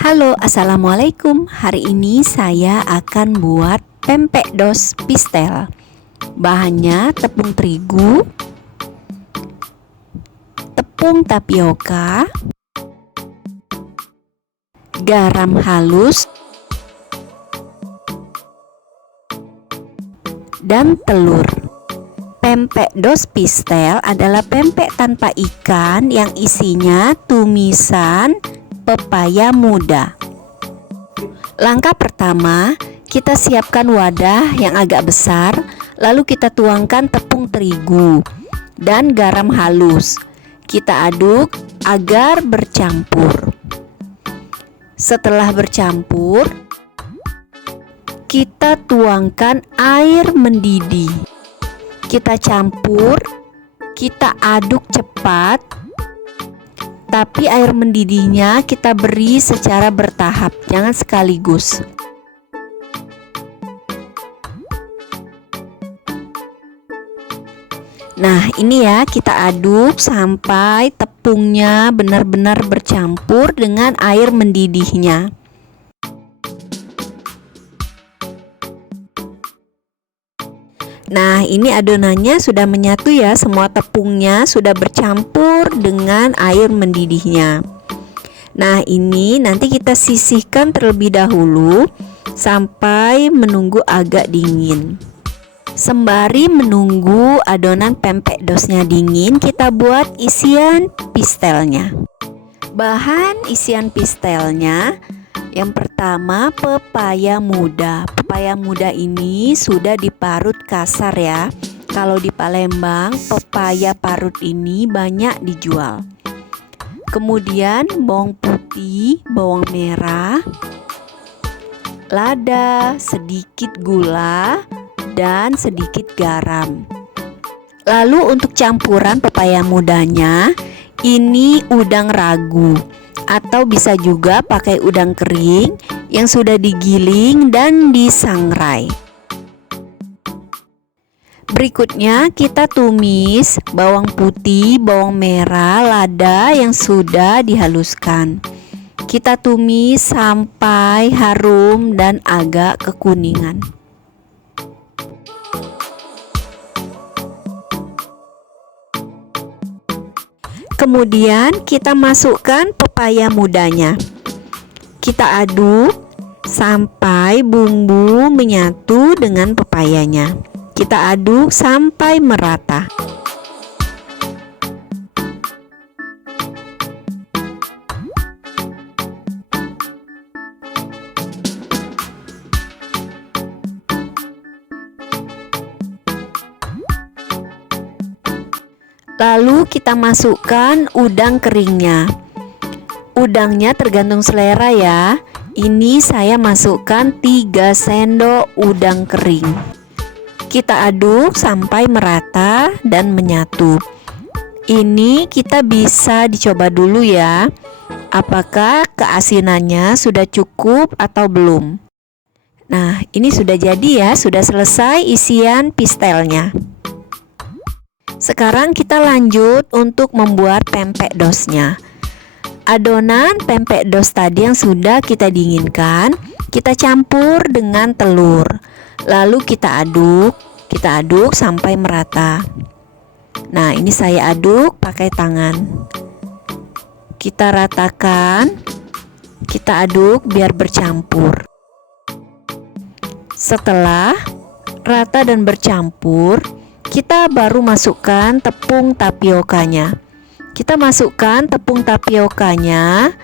Halo, assalamualaikum. Hari ini saya akan buat pempek dos pistel. Bahannya tepung terigu, tepung tapioka, garam halus, dan telur. Pempek dos pistel adalah pempek tanpa ikan yang isinya tumisan pepaya muda. Langkah pertama, kita siapkan wadah yang agak besar, lalu kita tuangkan tepung terigu dan garam halus. Kita aduk agar bercampur. Setelah bercampur, kita tuangkan air mendidih. Kita campur, kita aduk cepat, tapi air mendidihnya kita beri secara bertahap, jangan sekaligus. Nah, ini ya, kita aduk sampai tepungnya benar-benar bercampur dengan air mendidihnya. Nah, ini adonannya sudah menyatu ya, semua tepungnya sudah bercampur dengan air mendidihnya. Nah, ini nanti kita sisihkan terlebih dahulu sampai menunggu agak dingin. Sembari menunggu adonan pempek dosnya dingin, kita buat isian pistelnya. Bahan isian pistelnya, yang pertama pepaya muda. Pepaya muda ini sudah diparut kasar ya. Kalau di Palembang, pepaya parut ini banyak dijual. Kemudian bawang putih, bawang merah, lada, sedikit gula, dan sedikit garam. Lalu untuk campuran pepaya mudanya, ini udang ragu, atau bisa juga pakai udang kering yang sudah digiling dan disangrai. Berikutnya kita tumis bawang putih, bawang merah, lada yang sudah dihaluskan. Kita tumis sampai harum dan agak kekuningan. Kemudian kita masukkan pepaya mudanya. Kita aduk sampai bumbu menyatu dengan pepayanya. Kita aduk sampai merata. Lalu kita masukkan udang keringnya. Udangnya tergantung selera ya. Ini saya masukkan 3 sendok udang kering. Kita aduk sampai merata dan menyatu. Ini kita bisa dicoba dulu ya, apakah keasinannya sudah cukup atau belum. Nah, ini sudah jadi ya, sudah selesai isian pistelnya. Sekarang kita lanjut untuk membuat pempek dosnya. Adonan pempek dos tadi yang sudah kita dinginkan, kita campur dengan telur. Lalu kita aduk sampai merata. Nah, ini saya aduk pakai tangan. Kita ratakan, kita aduk biar bercampur. Setelah rata dan bercampur, kita baru masukkan tepung tapiokanya. Kita masukkan tepung tapiokanya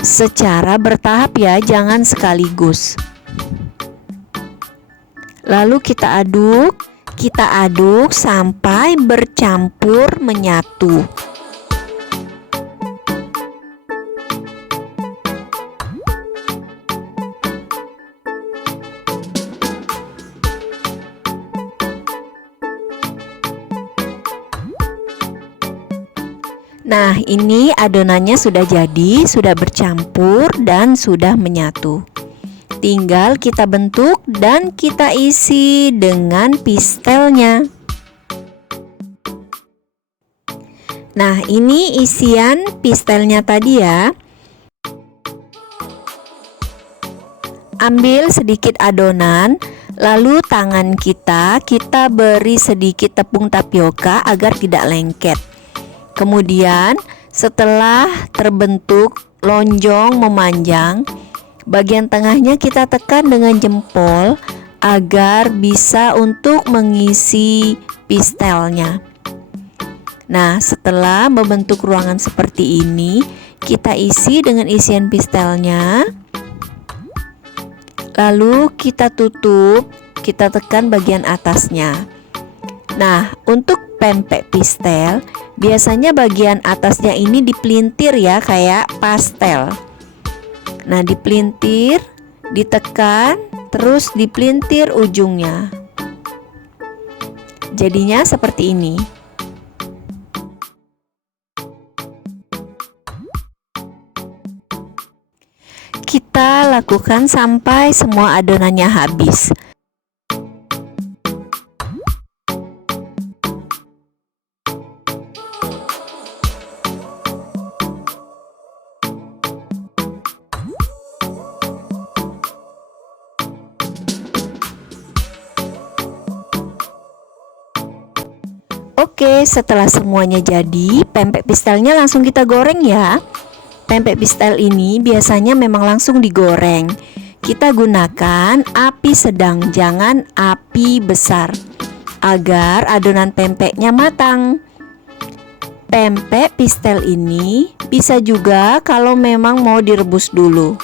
secara bertahap ya, jangan sekaligus. Lalu kita aduk sampai bercampur menyatu. Nah, ini adonannya sudah jadi, sudah bercampur dan sudah menyatu. Tinggal kita bentuk dan kita isi dengan pistelnya. Nah, ini isian pistelnya tadi ya. Ambil sedikit adonan, lalu tangan kita beri sedikit tepung tapioka agar tidak lengket. Kemudian setelah terbentuk lonjong memanjang, bagian tengahnya kita tekan dengan jempol agar bisa untuk mengisi pistelnya. Nah, setelah membentuk ruangan seperti ini, kita isi dengan isian pistelnya. Lalu kita tutup, kita tekan bagian atasnya. Nah, untuk pempek pistel, biasanya bagian atasnya ini dipelintir ya, kayak pastel. Nah, dipelintir, ditekan, terus dipelintir ujungnya. Jadinya seperti ini. Kita lakukan sampai semua adonannya habis. Oke, setelah semuanya jadi, pempek pistelnya langsung kita goreng ya. Pempek pistel ini biasanya memang langsung digoreng. Kita gunakan api sedang, jangan api besar, agar adonan pempeknya matang. Pempek pistel ini bisa juga kalau memang mau direbus dulu.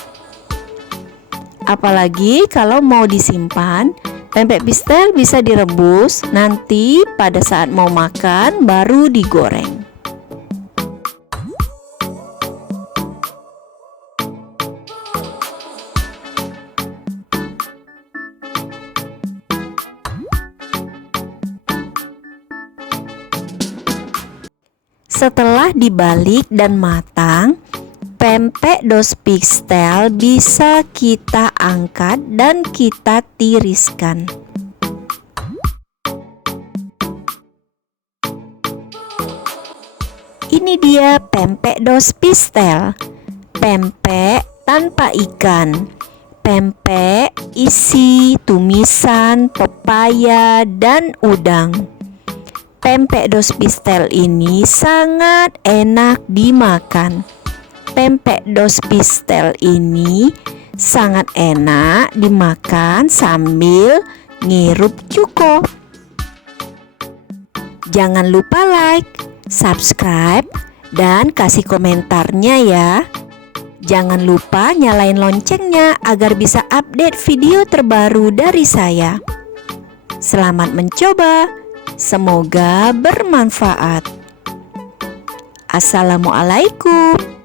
Apalagi kalau mau disimpan, pempek pistel bisa direbus, nanti pada saat mau makan baru digoreng. Setelah dibalik dan matang, pempek dos pistel bisa kita angkat dan kita tiriskan. Ini dia pempek dos pistel. Pempek tanpa ikan. Pempek isi tumisan pepaya dan udang. Pempek dos pistel ini sangat enak dimakan. Pempek dos pistel ini sangat enak dimakan sambil ngirup cuko. Jangan lupa like, subscribe, dan kasih komentarnya ya. Jangan lupa nyalain loncengnya agar bisa update video terbaru dari saya. Selamat mencoba. Semoga bermanfaat. Assalamualaikum.